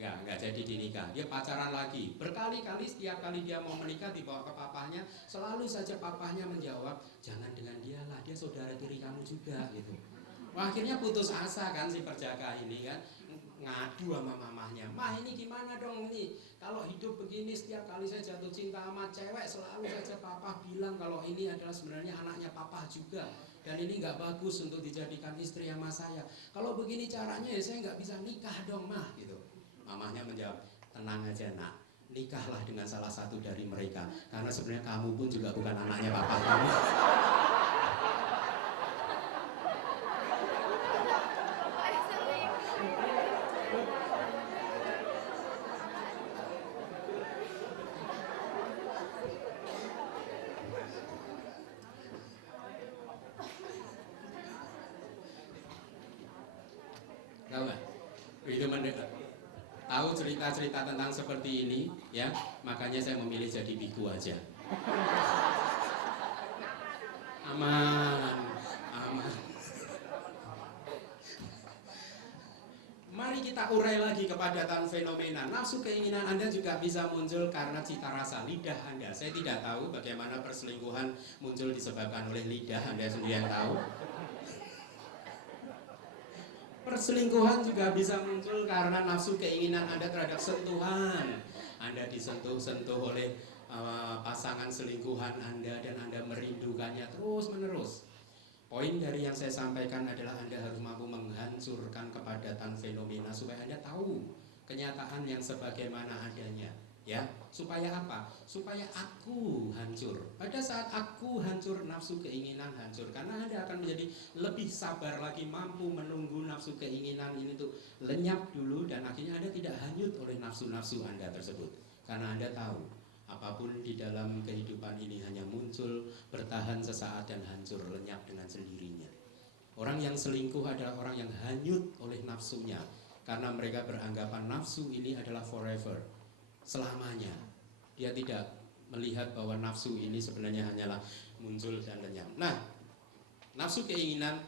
nggak jadi dinikah. Dia pacaran lagi, berkali-kali, setiap kali dia mau menikah dibawa ke papahnya, selalu saja papahnya menjawab, jangan dengan dia lah, dia saudara tiri kamu juga gitu. Wah, akhirnya putus asa kan si perjaka ini kan, ngadu sama mamahnya, mah ini gimana dong ini, kalau hidup begini setiap kali saya jatuh cinta sama cewek selalu saja papa bilang kalau ini adalah sebenarnya anaknya papa juga, dan ini nggak bagus untuk dijadikan istri sama saya. Kalau begini caranya ya saya nggak bisa nikah dong mah gitu. Mamahnya menjawab, tenang aja nak, nikahlah dengan salah satu dari mereka, karena sebenarnya kamu pun juga bukan anaknya papa kamu. Tahu nggak? Itu mendekat. Tahu cerita-cerita tentang seperti ini, ya, makanya saya memilih jadi biku aja. Aman, aman. Mari kita urai lagi kepadatan fenomena. Nafsu keinginan Anda juga bisa muncul karena cita rasa lidah Anda. Saya tidak tahu bagaimana perselingkuhan muncul disebabkan oleh lidah, Anda sendiri yang tahu. Perselingkuhan juga bisa muncul karena nafsu keinginan Anda terhadap sentuhan. Anda disentuh-sentuh oleh pasangan selingkuhan Anda dan Anda merindukannya terus-menerus. Poin dari yang saya sampaikan adalah Anda harus mampu menghancurkan kepadatan fenomena supaya Anda tahu kenyataan yang sebagaimana adanya. Ya, supaya apa? Supaya aku hancur. Pada saat aku hancur, nafsu keinginan hancur, karena Anda akan menjadi lebih sabar lagi, mampu menunggu nafsu keinginan ini tuh lenyap dulu, dan akhirnya Anda tidak hanyut oleh nafsu-nafsu Anda tersebut. Karena Anda tahu, apapun di dalam kehidupan ini hanya muncul, bertahan sesaat dan hancur, lenyap dengan sendirinya. Orang yang selingkuh adalah orang yang hanyut oleh nafsunya, karena mereka beranggapan nafsu ini adalah forever, selamanya. Dia tidak melihat bahwa nafsu ini sebenarnya hanyalah muncul dan lenyap. Nah, nafsu keinginan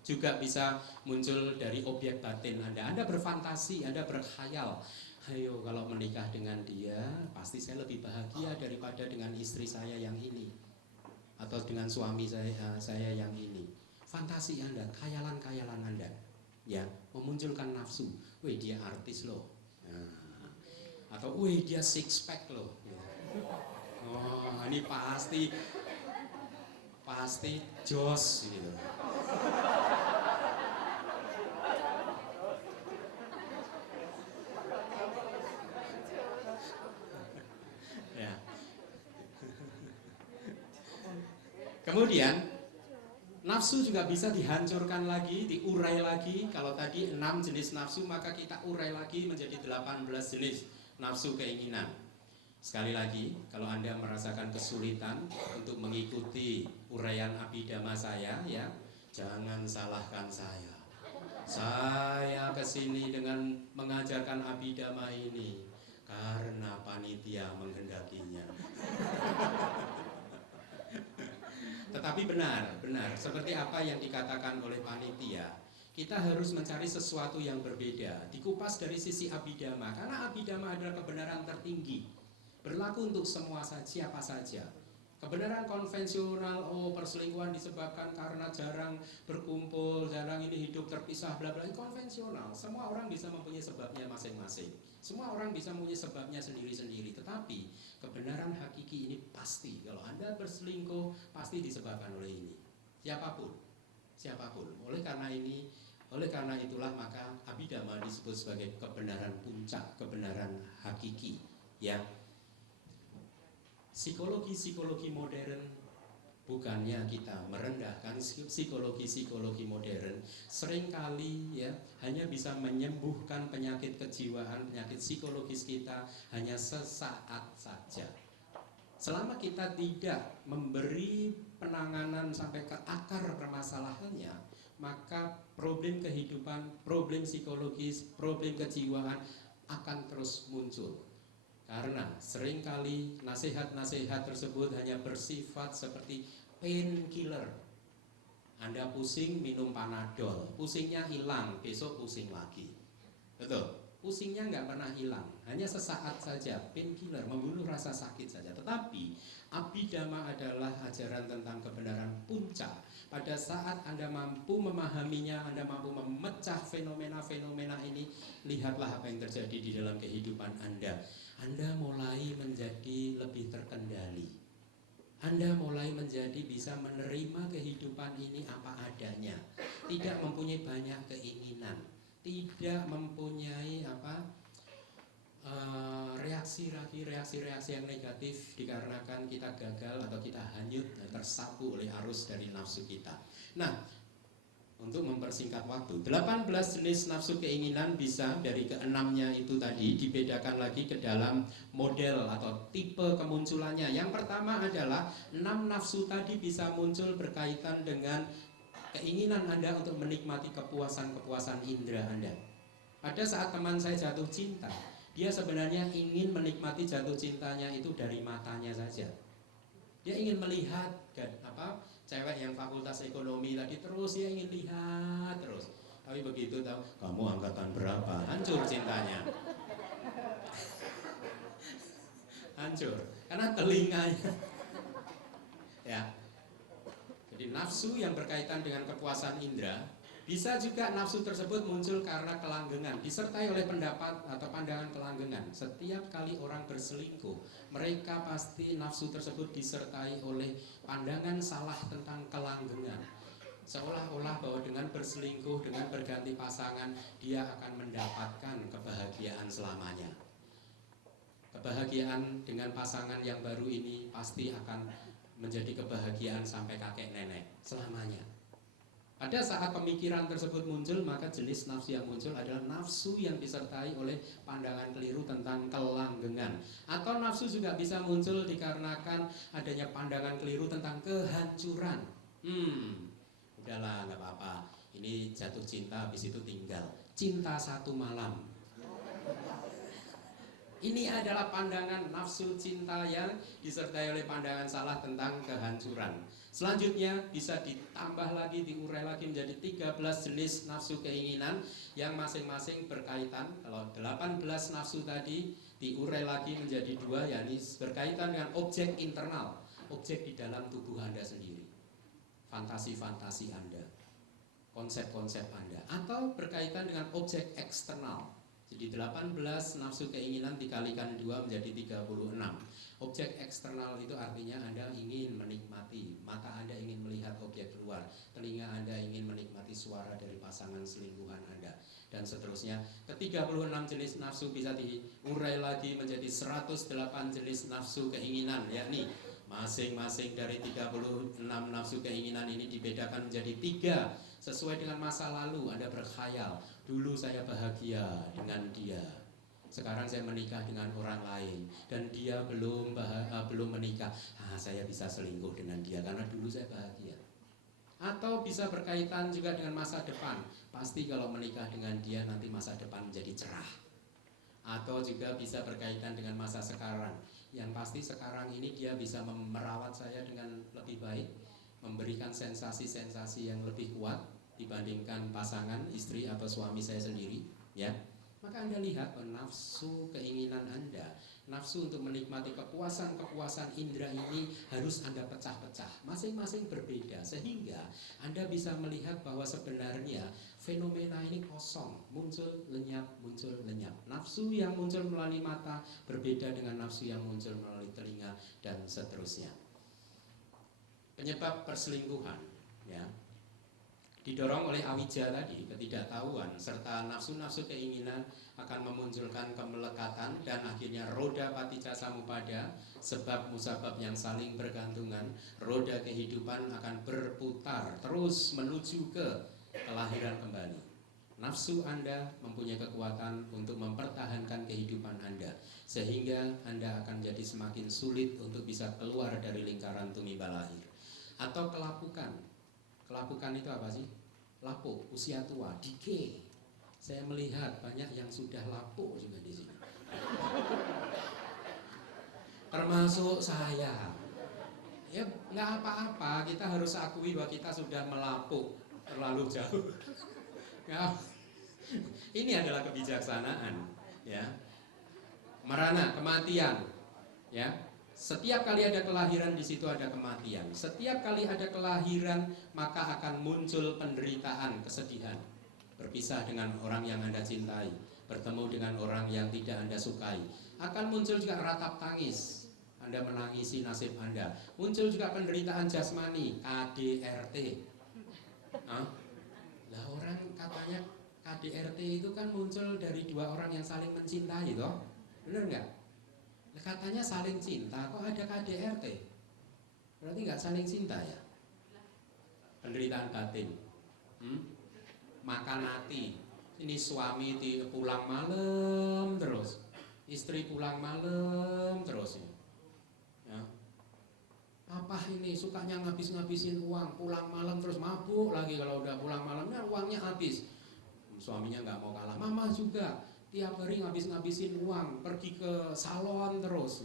juga bisa muncul dari objek batin Anda. Anda berfantasi, Anda berkhayal, ayo kalau menikah dengan dia pasti saya lebih bahagia daripada dengan istri saya yang ini, atau dengan suami saya yang ini. Fantasi Anda, khayalan-khayalan Anda, ya, memunculkan nafsu. Wih, dia artis loh. Nah, atau wih, dia six pack loh. Oh, ini pasti jos gitu. Ya. Kemudian nafsu juga bisa dihancurkan lagi, diurai lagi. Kalau tadi 6 jenis nafsu, maka kita urai lagi menjadi 18 jenis nafsu keinginan. Sekali lagi, kalau Anda merasakan kesulitan untuk mengikuti uraian abidama saya, ya, jangan salahkan saya. Saya kesini dengan mengajarkan abidama ini karena panitia menghendakinya. Tetapi benar, seperti apa yang dikatakan oleh panitia, kita harus mencari sesuatu yang berbeda, dikupas dari sisi abidama, karena abidama adalah kebenaran tertinggi, berlaku untuk semua siapa saja. Kebenaran konvensional, oh perselingkuhan disebabkan karena jarang berkumpul, jarang ini hidup terpisah, bla bla, konvensional. Semua orang bisa mempunyai sebabnya masing-masing. Semua orang bisa mempunyai sebabnya sendiri-sendiri. Tetapi kebenaran hakiki ini pasti, kalau Anda berselingkuh pasti disebabkan oleh ini. Siapapun. Oleh karena itulah maka abidama disebut sebagai kebenaran puncak, kebenaran hakiki, ya. Psikologi modern, bukannya kita merendahkan psikologi modern, seringkali ya hanya bisa menyembuhkan penyakit kejiwaan, penyakit psikologis kita hanya sesaat saja. Selama kita tidak memberi penanganan sampai ke akar permasalahannya, maka problem kehidupan, problem psikologis, problem kejiwaan akan terus muncul. Karena seringkali nasihat-nasihat tersebut hanya bersifat seperti painkiller. Anda pusing minum Panadol, pusingnya hilang, besok pusing lagi. Betul? pusingnya nggak pernah hilang, hanya sesaat saja, painkiller, membunuh rasa sakit saja. Tetapi Abhidhamma adalah ajaran tentang kebenaran puncak. Pada saat Anda mampu memahaminya, Anda mampu memecah fenomena-fenomena ini, lihatlah apa yang terjadi di dalam kehidupan Anda. Anda mulai menjadi lebih terkendali. Anda mulai menjadi bisa menerima kehidupan ini apa adanya, tidak mempunyai banyak keinginan, tidak mempunyai reaksi-reaksi yang negatif dikarenakan kita gagal atau kita hanyut dan tersapu oleh arus dari nafsu kita. Nah, untuk mempersingkat waktu, 18 jenis nafsu keinginan bisa dari keenamnya itu tadi dibedakan lagi ke dalam model atau tipe kemunculannya. Yang pertama adalah 6 nafsu tadi bisa muncul berkaitan dengan keinginan Anda untuk menikmati kepuasan-kepuasan indera Anda. Pada saat teman saya jatuh cinta, dia sebenarnya ingin menikmati jatuh cintanya itu dari matanya saja. Dia ingin melihat cewek yang fakultas ekonomi tadi, terus dia ingin lihat terus. Tapi begitu tahu kamu angkatan berapa, hancur cintanya. Hancur karena telinganya. Ya. Jadi nafsu yang berkaitan dengan kepuasan indera, bisa juga nafsu tersebut muncul karena kelanggengan, disertai oleh pendapat atau pandangan kelanggengan. Setiap kali orang berselingkuh, mereka pasti nafsu tersebut disertai oleh pandangan salah tentang kelanggengan. Seolah-olah bahwa dengan berselingkuh, dengan berganti pasangan, dia akan mendapatkan kebahagiaan selamanya. Kebahagiaan dengan pasangan yang baru ini pasti akan menjadi kebahagiaan sampai kakek nenek selamanya. Pada saat pemikiran tersebut muncul, maka jenis nafsu yang muncul adalah nafsu yang disertai oleh pandangan keliru tentang kelanggengan. Atau nafsu juga bisa muncul dikarenakan adanya pandangan keliru tentang kehancuran. Udahlah, nggak apa-apa. Ini jatuh cinta, habis itu tinggal. Cinta satu malam. Ini adalah pandangan nafsu cinta yang disertai oleh pandangan salah tentang kehancuran. Selanjutnya bisa ditambah lagi, diurai lagi menjadi 13 jenis nafsu keinginan yang masing-masing berkaitan. Kalau 18 nafsu tadi diurai lagi menjadi 2, yakni berkaitan dengan objek internal, objek di dalam tubuh Anda sendiri, fantasi-fantasi Anda, konsep-konsep Anda, atau berkaitan dengan objek eksternal. Jadi 18 nafsu keinginan dikalikan 2 menjadi 36. Objek eksternal itu artinya Anda ingin menikmati, mata Anda ingin melihat objek luar, telinga Anda ingin menikmati suara dari pasangan selingkuhan Anda, dan seterusnya. Ke-36 jenis nafsu bisa diurai lagi menjadi 108 jenis nafsu keinginan, yakni masing-masing dari 36 nafsu keinginan ini dibedakan menjadi 3 sesuai dengan masa lalu. Anda berkhayal, dulu saya bahagia dengan dia, sekarang saya menikah dengan orang lain dan dia belum menikah. Saya bisa selingkuh dengan dia karena dulu saya bahagia. Atau bisa berkaitan juga dengan masa depan. Pasti kalau menikah dengan dia nanti masa depan menjadi cerah. Atau juga bisa berkaitan dengan masa sekarang. Yang pasti sekarang ini dia bisa merawat saya dengan lebih baik, memberikan sensasi-sensasi yang lebih kuat dibandingkan pasangan, istri atau suami saya sendiri, ya. Maka Anda lihat nafsu keinginan Anda, nafsu untuk menikmati kepuasan-kepuasan indera ini harus Anda pecah-pecah, masing-masing berbeda, sehingga Anda bisa melihat bahwa sebenarnya fenomena ini kosong, muncul lenyap, muncul lenyap. Nafsu yang muncul melalui mata berbeda dengan nafsu yang muncul melalui telinga, dan seterusnya. Penyebab perselingkuhan, ya, didorong oleh awija tadi, ketidaktahuan, serta nafsu-nafsu keinginan akan memunculkan kemelekatan dan akhirnya roda paticca samuppada, sebab musabab yang saling bergantungan. Roda kehidupan akan berputar terus menuju ke kelahiran kembali. Nafsu Anda mempunyai kekuatan untuk mempertahankan kehidupan Anda, sehingga Anda akan jadi semakin sulit untuk bisa keluar dari lingkaran tumibah lahir. Atau kelapukan. Kelapukan itu apa sih? Lapuk, usia tua, decay. Saya melihat banyak yang sudah lapuk juga di sini. Termasuk saya. Ya nggak apa-apa, kita harus akui bahwa kita sudah melapuk terlalu jauh. Ini adalah kebijaksanaan. Marana, kematian. Ya, setiap kali ada kelahiran di situ ada kematian. Setiap kali ada kelahiran maka akan muncul penderitaan, kesedihan. Berpisah dengan orang yang Anda cintai, bertemu dengan orang yang tidak Anda sukai. Akan muncul juga ratap tangis. Anda menangisi nasib Anda. Muncul juga penderitaan jasmani, KDRT. Hah? Lah orang katanya KDRT itu kan muncul dari dua orang yang saling mencintai, toh? Bener nggak? Katanya saling cinta, kok ada KDRT? Berarti nggak saling cinta ya? Penderitaan batin, makan hati. Ini suami pulang malam terus, istri pulang malam terus. Ya. Apa ini sukanya ngabis-ngabisin uang, pulang malam terus mabuk lagi kalau udah pulang malamnya uangnya habis. Suaminya nggak mau kalah, mama juga tiap hari ngabis-ngabisin uang, pergi ke salon terus.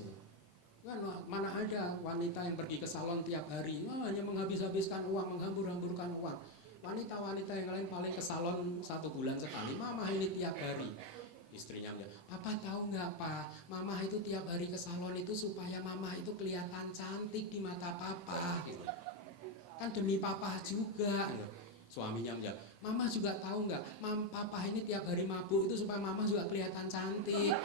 Kan mana ada wanita yang pergi ke salon tiap hari, hanya menghabis-habiskan uang, menghambur-hamburkan uang. Wanita-wanita yang lain paling ke salon 1 bulan sekali, mama ini tiap hari. Istrinya bilang, "Papa tahu nggak, Pak? Mama itu tiap hari ke salon itu supaya mama itu kelihatan cantik di mata papa." Kan demi papa juga. Suaminya bilang, "Mama juga tahu nggak? Papa ini tiap hari mabuk itu supaya mama juga kelihatan cantik."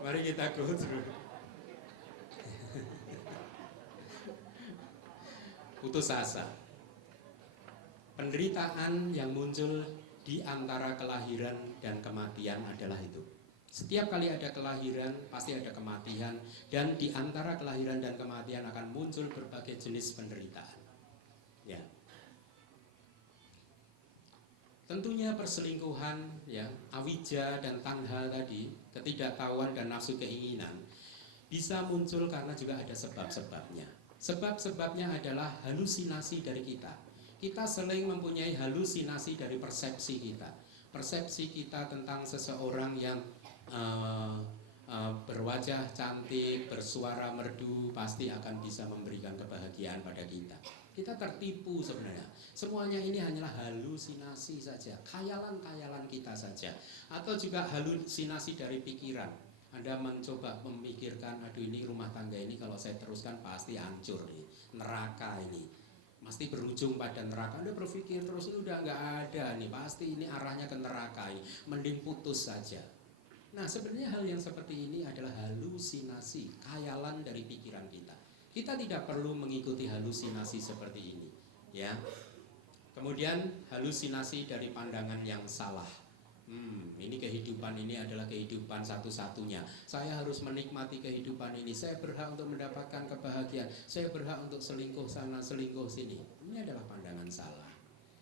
Mari kita go through. Putus asa. Penderitaan yang muncul di antara kelahiran dan kematian adalah itu. Setiap kali ada kelahiran pasti ada kematian, dan di antara kelahiran dan kematian akan muncul berbagai jenis penderitaan. Ya. Tentunya perselingkuhan, ya, awija dan tanha tadi, ketidaktahuan dan nafsu keinginan bisa muncul karena juga ada sebab-sebabnya. Sebab-sebabnya adalah halusinasi dari kita. Kita sering mempunyai halusinasi dari persepsi kita. Persepsi kita tentang seseorang yang berwajah cantik, bersuara merdu, pasti akan bisa memberikan kebahagiaan pada kita. Kita tertipu sebenarnya. Semuanya ini hanyalah halusinasi saja, khayalan-khayalan kita saja. Atau juga halusinasi dari pikiran. Anda mencoba memikirkan, aduh ini rumah tangga ini kalau saya teruskan pasti hancur nih, neraka ini. Pasti berujung pada neraka. Anda berpikir terus, ini udah nggak ada nih, pasti ini arahnya ke neraka ini, mending putus saja. Nah, sebenarnya hal yang seperti ini adalah halusinasi, khayalan dari pikiran kita. Kita tidak perlu mengikuti halusinasi seperti ini, ya. Kemudian halusinasi dari pandangan yang salah. Ini kehidupan ini adalah kehidupan satu-satunya. Saya harus menikmati kehidupan ini. Saya berhak untuk mendapatkan kebahagiaan. Saya berhak untuk selingkuh sana, selingkuh sini. Ini adalah pandangan salah.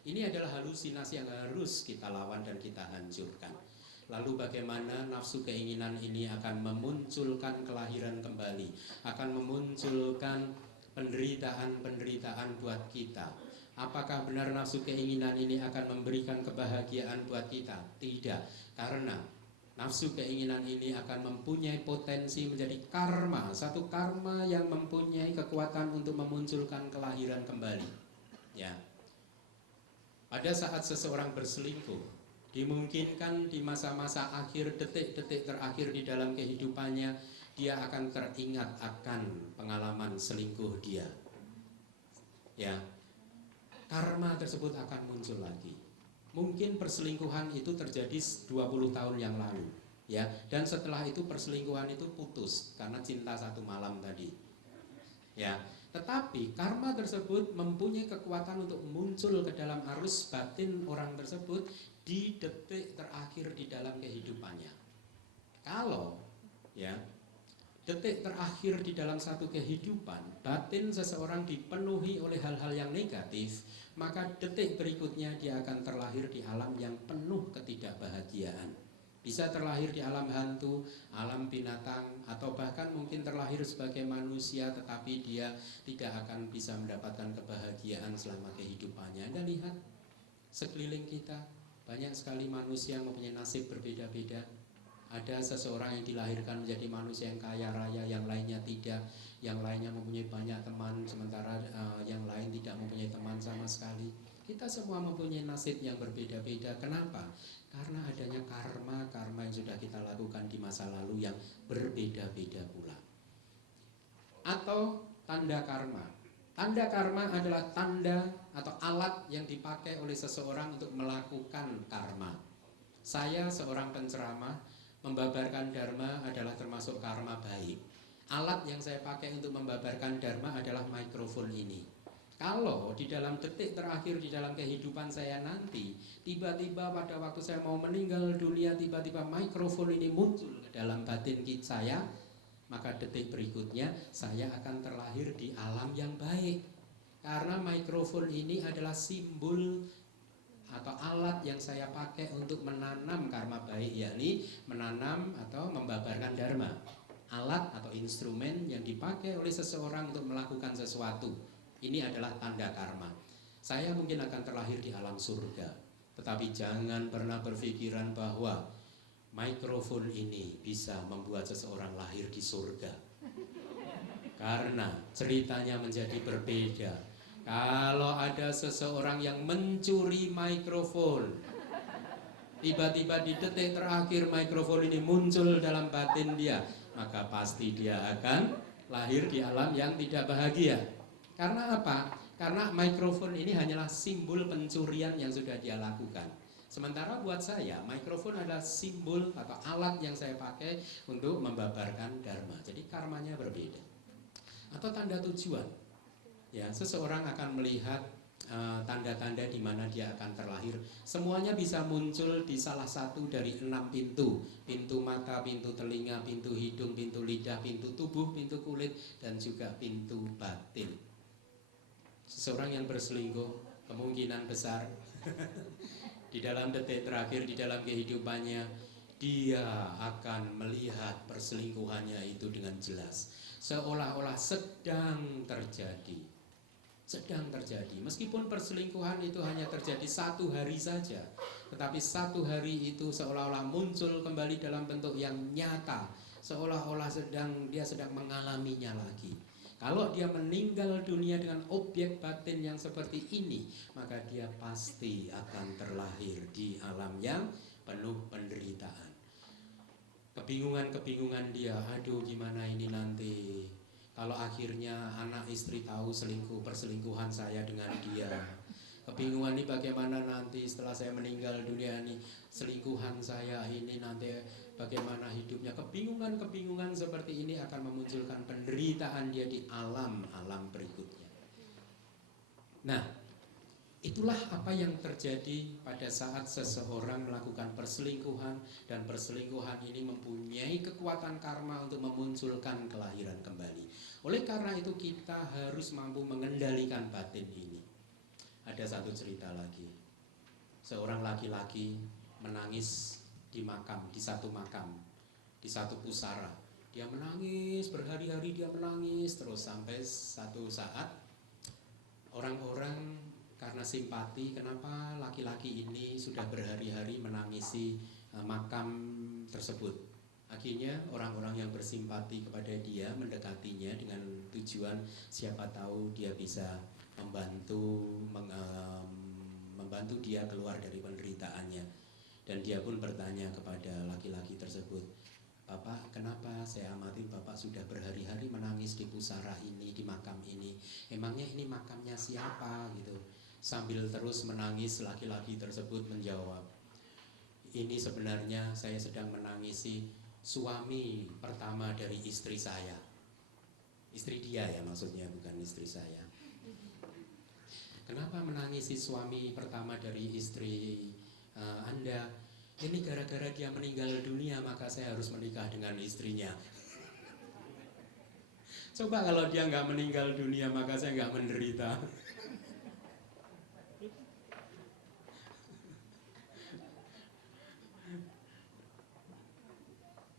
Ini adalah halusinasi yang harus kita lawan dan kita hancurkan. Lalu bagaimana nafsu keinginan ini akan memunculkan kelahiran kembali, akan memunculkan penderitaan-penderitaan buat kita. Apakah benar nafsu keinginan ini akan memberikan kebahagiaan buat kita? Tidak, karena nafsu keinginan ini akan mempunyai potensi menjadi karma, satu karma yang mempunyai kekuatan untuk memunculkan kelahiran kembali. Ya. Pada saat seseorang berselingkuh, dimungkinkan di masa-masa akhir, detik-detik terakhir di dalam kehidupannya, dia akan teringat akan pengalaman selingkuh dia. Ya, karma tersebut akan muncul lagi. Mungkin perselingkuhan itu terjadi 20 tahun yang lalu, ya. Dan setelah itu perselingkuhan itu putus karena cinta satu malam tadi. Ya, tetapi karma tersebut mempunyai kekuatan untuk muncul ke dalam arus batin orang tersebut di detik terakhir di dalam kehidupannya. Kalau, ya, detik terakhir di dalam satu kehidupan, batin seseorang dipenuhi oleh hal-hal yang negatif, maka detik berikutnya dia akan terlahir di alam yang penuh ketidakbahagiaan. Bisa terlahir di alam hantu, alam binatang, atau bahkan mungkin terlahir sebagai manusia, tetapi dia tidak akan bisa mendapatkan kebahagiaan selama kehidupannya. Anda lihat sekeliling kita, Banyak sekali manusia yang mempunyai nasib berbeda-beda. Ada seseorang yang dilahirkan menjadi manusia yang kaya raya, yang lainnya tidak. Yang lainnya mempunyai banyak teman, sementara yang lain tidak mempunyai teman sama sekali. Kita semua mempunyai nasib yang berbeda-beda. Kenapa? Karena adanya karma-karma yang sudah kita lakukan di masa lalu yang berbeda-beda pula. Atau tanda karma. Tanda karma adalah tanda atau alat yang dipakai oleh seseorang untuk melakukan karma. Saya seorang penceramah, membabarkan dharma adalah termasuk karma baik. Alat yang saya pakai untuk membabarkan dharma adalah mikrofon ini. Kalau di dalam detik terakhir di dalam kehidupan saya nanti, tiba-tiba pada waktu saya mau meninggal dunia, tiba-tiba mikrofon ini muncul ke dalam batin saya, maka detik berikutnya saya akan terlahir di alam yang baik. Karena mikrofon ini adalah simbol atau alat yang saya pakai untuk menanam karma baik, yakni menanam atau membabarkan dharma. Alat atau instrumen yang dipakai oleh seseorang untuk melakukan sesuatu. Ini adalah tanda karma. Saya mungkin akan terlahir di alam surga, tetapi jangan pernah berpikiran bahwa mikrofon ini bisa membuat seseorang lahir di surga. Karena ceritanya menjadi berbeda. Kalau ada seseorang yang mencuri mikrofon, tiba-tiba di detik terakhir mikrofon ini muncul dalam batin dia, maka pasti dia akan lahir di alam yang tidak bahagia. Karena apa? Karena mikrofon ini hanyalah simbol pencurian yang sudah dia lakukan. Sementara buat saya, mikrofon adalah simbol atau alat yang saya pakai untuk membabarkan dharma. Jadi karmanya berbeda. Atau tanda tujuan. Ya, seseorang akan melihat tanda-tanda di mana dia akan terlahir. Semuanya bisa muncul di salah satu dari 6 pintu. Pintu mata, pintu telinga, pintu hidung, pintu lidah, pintu tubuh, pintu kulit, dan juga pintu batin. Seseorang yang berselingkuh kemungkinan besar di dalam detik terakhir di dalam kehidupannya, dia akan melihat perselingkuhannya itu dengan jelas, seolah-olah sedang terjadi. Meskipun perselingkuhan itu hanya terjadi 1 hari saja, tetapi 1 hari itu seolah-olah muncul kembali dalam bentuk yang nyata, seolah-olah dia sedang mengalaminya lagi. Kalau dia meninggal dunia dengan objek batin yang seperti ini, maka dia pasti akan terlahir di alam yang penuh penderitaan. Kebingungan dia, aduh gimana ini nanti kalau akhirnya anak istri tahu perselingkuhan saya dengan dia. Kebingungan ini bagaimana nanti setelah saya meninggal dunia ini, selingkuhan saya ini nanti bagaimana hidupnya. Kebingungan seperti ini akan memunculkan penderitaan dia di alam berikutnya. Nah, itulah apa yang terjadi pada saat seseorang melakukan perselingkuhan, dan perselingkuhan ini mempunyai kekuatan karma untuk memunculkan kelahiran kembali. Oleh karena itu kita harus mampu mengendalikan batin ini. Ada satu cerita lagi. Seorang laki-laki menangis di satu makam, di satu pusara. Dia menangis berhari-hari, dia menangis terus sampai satu saat orang-orang karena simpati, kenapa laki-laki ini sudah berhari-hari menangisi makam tersebut. Akhirnya orang-orang yang bersimpati kepada dia mendekatinya dengan tujuan siapa tahu dia bisa membantu dia keluar dari penderitaannya. Dan dia pun bertanya kepada laki-laki tersebut, Bapak, kenapa saya amati Bapak sudah berhari-hari menangis di pusara ini, di makam ini. Emangnya ini makamnya siapa gitu. Sambil terus menangis, laki-laki tersebut menjawab, ini sebenarnya saya sedang menangisi suami pertama dari istri saya. Istri dia ya maksudnya, bukan istri saya. Kenapa menangisi suami pertama dari istri Anda? Ini gara-gara dia meninggal dunia, maka saya harus menikah dengan istrinya. Coba kalau dia nggak meninggal dunia, maka saya nggak menderita.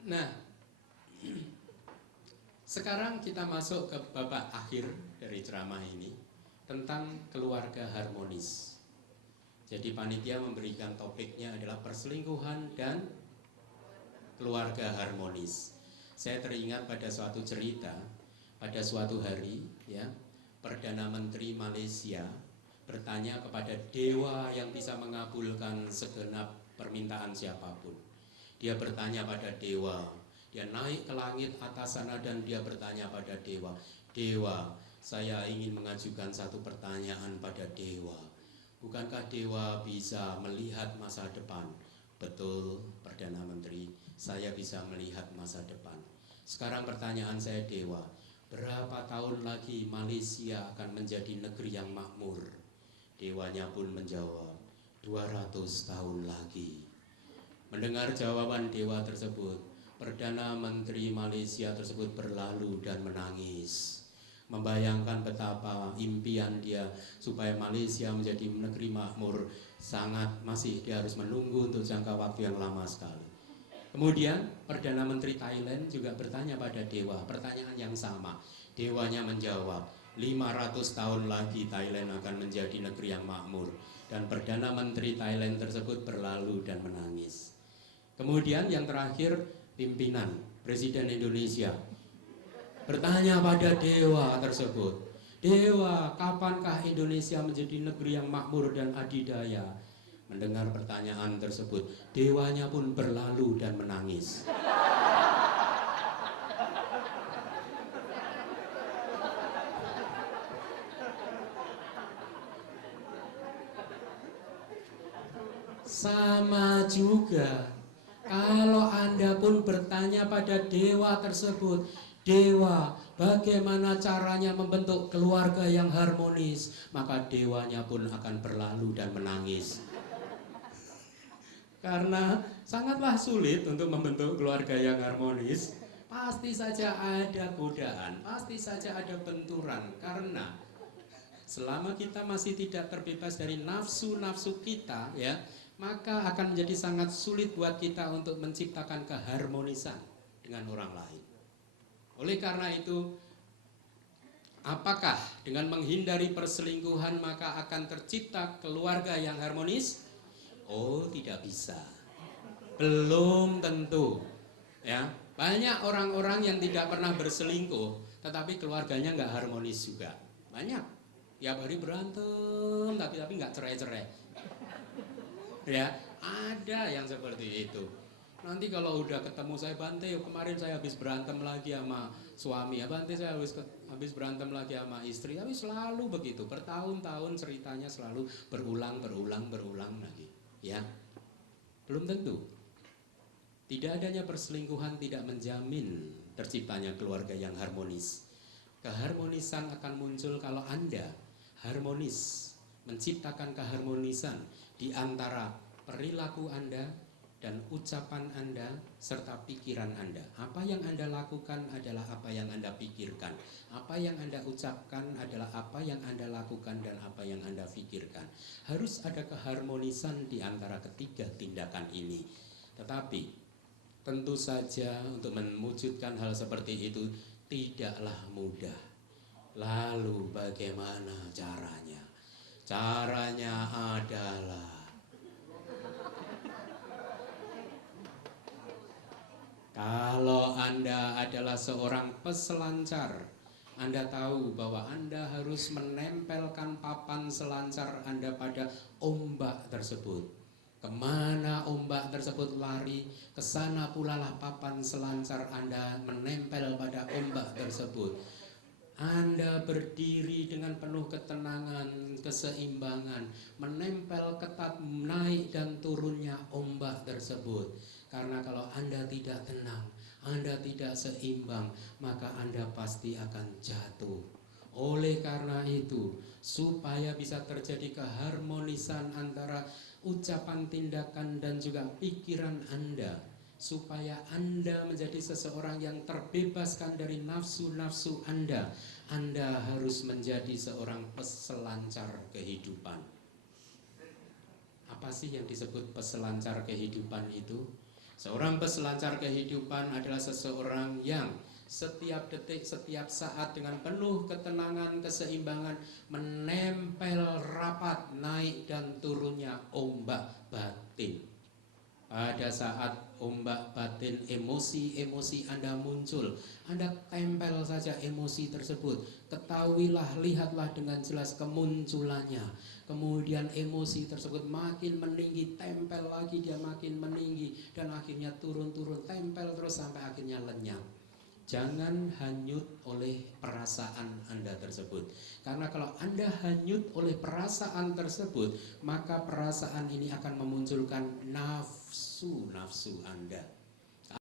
Nah, sekarang kita masuk ke babak akhir dari ceramah ini tentang keluarga harmonis. Jadi panitia memberikan topiknya adalah perselingkuhan dan keluarga harmonis. Saya teringat pada suatu cerita, pada suatu hari ya, Perdana Menteri Malaysia bertanya kepada dewa yang bisa mengabulkan segenap permintaan siapapun. Dia bertanya pada dewa, dia naik ke langit atas sana dan dia bertanya pada dewa, "Dewa, saya ingin mengajukan satu pertanyaan pada dewa. Bukankah dewa bisa melihat masa depan?" "Betul, Perdana Menteri, saya bisa melihat masa depan. Sekarang pertanyaan saya dewa, berapa tahun lagi Malaysia akan menjadi negeri yang makmur?" Dewanya pun menjawab, 200 tahun lagi. Mendengar jawaban dewa tersebut, Perdana Menteri Malaysia tersebut berlalu dan menangis, membayangkan betapa impian dia supaya Malaysia menjadi negeri makmur masih dia harus menunggu untuk jangka waktu yang lama sekali. Kemudian Perdana Menteri Thailand juga bertanya pada dewa pertanyaan yang sama. Dewanya menjawab, 500 tahun lagi Thailand akan menjadi negeri yang makmur. Dan Perdana Menteri Thailand tersebut berlalu dan menangis. Kemudian yang terakhir, pimpinan Presiden Indonesia bertanya pada dewa tersebut, "Dewa, kapankah Indonesia menjadi negeri yang makmur dan adidaya?" Mendengar pertanyaan tersebut, dewanya pun berlalu dan menangis. Sama juga, kalau Anda pun bertanya pada dewa tersebut, "Dewa, bagaimana caranya membentuk keluarga yang harmonis?" Maka dewanya pun akan berlalu dan menangis. Karena sangatlah sulit untuk membentuk keluarga yang harmonis. Pasti saja ada godaan, pasti saja ada benturan. Karena selama kita masih tidak terbebas dari nafsu-nafsu kita, ya, maka akan menjadi sangat sulit buat kita untuk menciptakan keharmonisan dengan orang lain. Oleh karena itu, apakah dengan menghindari perselingkuhan maka akan tercipta keluarga yang harmonis? Oh, tidak bisa. Belum tentu. Ya, banyak orang-orang yang tidak pernah berselingkuh, tetapi keluarganya nggak harmonis juga. Banyak. Tiap hari berantem, tapi nggak cerai-cerai. Ya, ada yang seperti itu. Nanti kalau udah ketemu saya, "Bante, kemarin saya habis berantem lagi sama suami, ya Bante, saya habis berantem lagi sama istri." Tapi selalu begitu, bertahun-tahun ceritanya selalu berulang lagi. Ya, belum tentu. Tidak adanya perselingkuhan tidak menjamin terciptanya keluarga yang harmonis. Keharmonisan akan muncul kalau Anda harmonis, menciptakan keharmonisan di antara perilaku Anda dan ucapan Anda serta pikiran Anda. Apa yang Anda lakukan adalah apa yang Anda pikirkan. Apa yang Anda ucapkan adalah apa yang Anda lakukan dan apa yang Anda pikirkan. Harus ada keharmonisan di antara ketiga tindakan ini. Tetapi tentu saja untuk mewujudkan hal seperti itu tidaklah mudah. Lalu bagaimana caranya? Caranya adalah kalau Anda adalah seorang peselancar, Anda tahu bahwa Anda harus menempelkan papan selancar Anda pada ombak tersebut. Kemana ombak tersebut lari, kesana pula lah papan selancar Anda menempel pada ombak tersebut. Anda berdiri dengan penuh ketenangan, keseimbangan, menempel ketat naik dan turunnya ombak tersebut. Karena kalau Anda tidak tenang, Anda tidak seimbang, maka Anda pasti akan jatuh. Oleh karena itu, supaya bisa terjadi keharmonisan antara ucapan, tindakan, dan juga pikiran Anda, supaya Anda menjadi seseorang yang terbebaskan dari nafsu-nafsu Anda harus menjadi seorang peselancar kehidupan. Apa sih yang disebut peselancar kehidupan itu? Seorang peselancar kehidupan adalah seseorang yang setiap detik, setiap saat dengan penuh ketenangan, keseimbangan, menempel rapat naik dan turunnya ombak batin. Pada saat ombak batin emosi Anda muncul, Anda tempel saja emosi tersebut. Ketahuilah, lihatlah dengan jelas kemunculannya. Kemudian emosi tersebut makin meninggi, tempel lagi, dia makin meninggi, dan akhirnya turun-turun, tempel terus sampai akhirnya lenyap. Jangan hanyut oleh perasaan Anda tersebut. Karena kalau Anda hanyut oleh perasaan tersebut, maka perasaan ini akan memunculkan nafsu Anda.